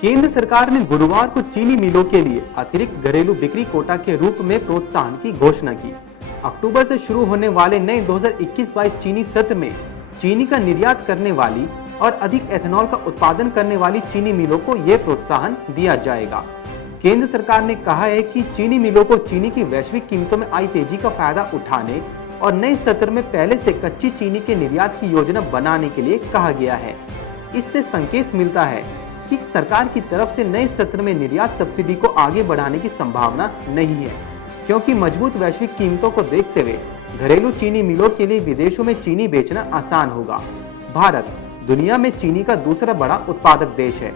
केंद्र सरकार ने गुरुवार को चीनी मिलों के लिए अतिरिक्त घरेलू बिक्री कोटा के रूप में प्रोत्साहन की घोषणा की। अक्टूबर से शुरू होने वाले नए 2021-22 चीनी सत्र में चीनी का निर्यात करने वाली और अधिक एथेनॉल का उत्पादन करने वाली चीनी मिलों को यह प्रोत्साहन दिया जाएगा। केंद्र सरकार ने कहा है कि चीनी मिलों को चीनी की वैश्विक कीमतों में आई तेजी का फायदा उठाने और नए सत्र में पहले से कच्ची चीनी के निर्यात की योजना बनाने के लिए कहा गया है। इससे संकेत मिलता है कि सरकार की तरफ से नए सत्र में निर्यात सब्सिडी को आगे बढ़ाने की संभावना नहीं है, क्योंकि मजबूत वैश्विक कीमतों को देखते हुए घरेलू चीनी मिलों के लिए विदेशों में चीनी बेचना आसान होगा। भारत दुनिया में चीनी का दूसरा बड़ा उत्पादक देश है।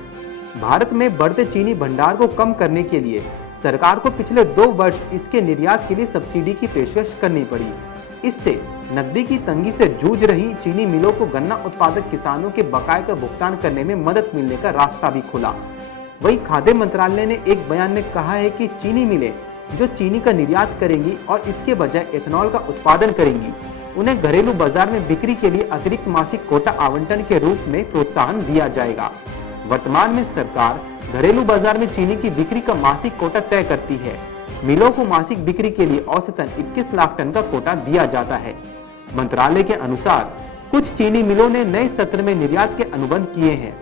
भारत में बढ़ते चीनी भंडार को कम करने के लिए सरकार को पिछले 2 वर्ष इसके निर्यात के लिए सब्सिडी की पेशकश करनी पड़ी। इससे नकदी की तंगी से जूझ रही चीनी मिलों को गन्ना उत्पादक किसानों के बकाये का भुगतान करने में मदद मिलने का रास्ता भी खुला। वहीं खाद्य मंत्रालय ने एक बयान में कहा है कि चीनी मिलें जो चीनी का निर्यात करेंगी और इसके बजाय एथेनॉल का उत्पादन करेंगी, उन्हें घरेलू बाजार में बिक्री के लिए अतिरिक्त मासिक कोटा आवंटन के रूप में प्रोत्साहन दिया जाएगा। वर्तमान में सरकार घरेलू बाजार में चीनी की बिक्री का मासिक कोटा तय करती है। मिलों को मासिक बिक्री के लिए औसतन 21 लाख टन का कोटा दिया जाता है। मंत्रालय के अनुसार कुछ चीनी मिलों ने नए सत्र में निर्यात के अनुबंध किए हैं।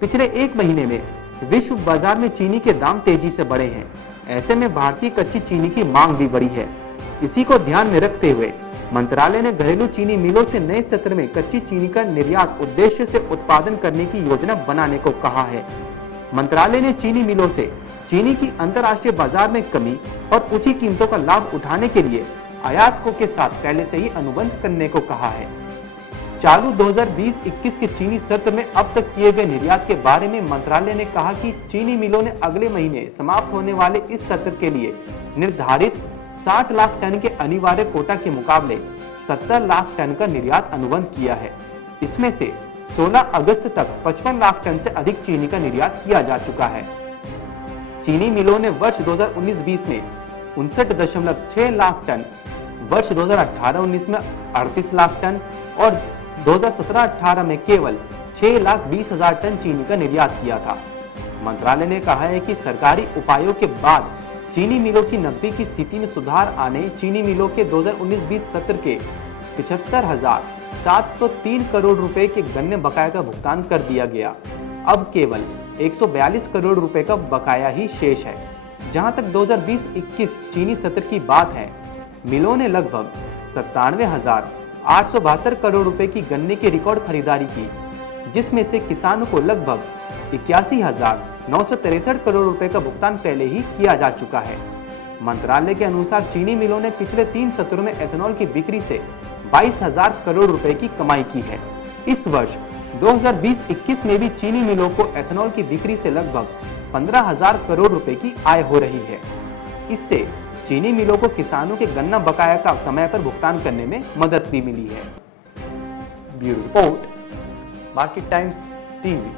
पिछले 1 महीने में विश्व बाजार में चीनी के दाम तेजी से बढ़े हैं। ऐसे में भारतीय कच्ची चीनी की मांग भी बढ़ी है। इसी को ध्यान में रखते हुए मंत्रालय ने घरेलू चीनी मिलों से नए सत्र में कच्ची चीनी का निर्यात उद्देश्य से उत्पादन करने की योजना बनाने को कहा है। मंत्रालय ने चीनी मिलों से चीनी की अंतर्राष्ट्रीय बाजार में कमी और ऊंची कीमतों का लाभ उठाने के लिए आयातकों के साथ पहले से ही अनुबंध करने को कहा है। चालू 2020-21 के चीनी सत्र में अब तक किए गए निर्यात के बारे में मंत्रालय ने कहा कि चीनी मिलों ने अगले महीने समाप्त होने वाले इस सत्र के लिए निर्धारित 60 लाख टन के अनिवार्य कोटा के मुकाबले 70 लाख टन का निर्यात अनुबंध किया है। इसमें से 16 अगस्त तक 55 लाख टन से अधिक चीनी का निर्यात किया जा चुका है। चीनी मिलों ने वर्ष 2019-20 में 59.6 लाख टन, वर्ष 2018-19 में 38 लाख टन और 2017-18 में केवल 6,20,000 टन चीनी का निर्यात किया था। मंत्रालय ने कहा है कि सरकारी उपायों के बाद चीनी मिलों की नकदी की स्थिति में सुधार आने चीनी मिलों के 2019-20 सत्र के 75,703 करोड़ रुपए के गन्ने बकाया का भुगतान कर दिया गया। अब केवल 142 करोड़ रुपए का बकाया ही शेष है। जहां तक 2020-21 चीनी सत्र की बात है, मिलों ने लगभग 97,872 करोड़ रुपए की गन्ने की रिकॉर्ड खरीदारी की, जिसमें से किसानों को लगभग 81,963 करोड़ रुपए का भुगतान पहले ही किया जा चुका है। मंत्रालय के अनुसार चीनी मिलों ने पिछले 3 सत्रों में एथेनॉल की बिक्री से 22,000 करोड़ रुपए की कमाई की है। इस वर्ष 2020-21 में भी चीनी मिलों को एथेनॉल की बिक्री से लगभग 15,000 करोड़ रुपए की आय हो रही है। इससे चीनी मिलों को किसानों के गन्ना बकाया का समय पर भुगतान करने में मदद भी मिली है। Bureau report, market times TV.